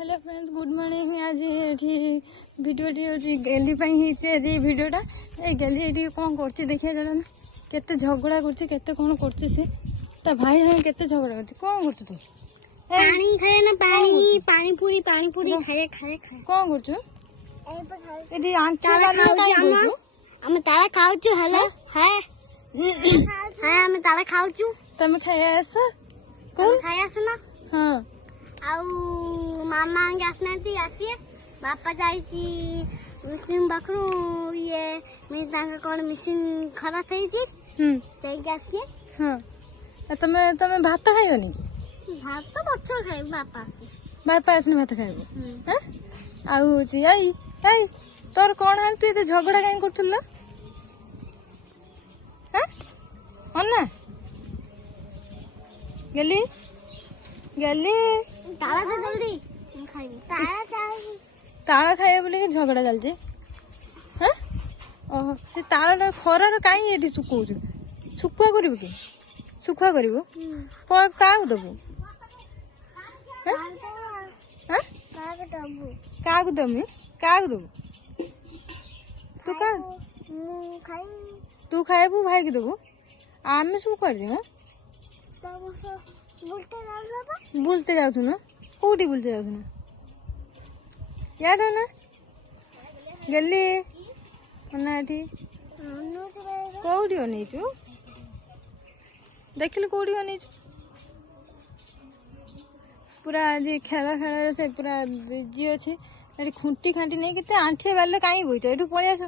Hello friends good morning. आज ये भिडियोटी हूँ गेली आज भिडियोटा ये गेली ये कौन कर देखिए जरा केते झगड़ा करते कौन कर ता भाई हमें केते झगड़ा कर कौन कर तू पानी खाए ना पानी पानी पूरी खाए खाए खाए कौन कर ये आंटी वाला हम ताला खाऊचु हेलो है हां हम ताला खाऊचु तमे खाया ऐसा कौन खाया सुना हां आउ मामा आगे आसनाती आसिए बापा जाईची मुस्लिम बकरू ये मैं तांका कोन मशीन खराब है जी जाई आसिए हां तमे भात खाइबनी भात तो बच्चा खाए बापा आसने भात खाइबो हां आउ होची आई आई तोर कोन हाल तू एते झगड़ा काई करथुला हां अन्ना गेली गेली ताला से जल्दी खाइबी ताला खाइबे बोले झगड़ा चलजे हां ओहो से ताला खरार काई एठी सुकोउ सुखुआ करिवो कि सुखुआ करिवो काऊ दबो हां काऊ दमी काऊ दबो तू का तू खाइबू भाई के दबो आमे सब कर दे हां बुलते जाऊ ना कौटी बुलते जाऊ ना याद ना गली अनाठी कौटी अनेचु देखिल कौटी अनेचु पूरा आज खेल खेल से पूरा बिजी अच्छे खुंटी खांटी नहीं कितने आंठी गले कहीं बोच ये पलि आस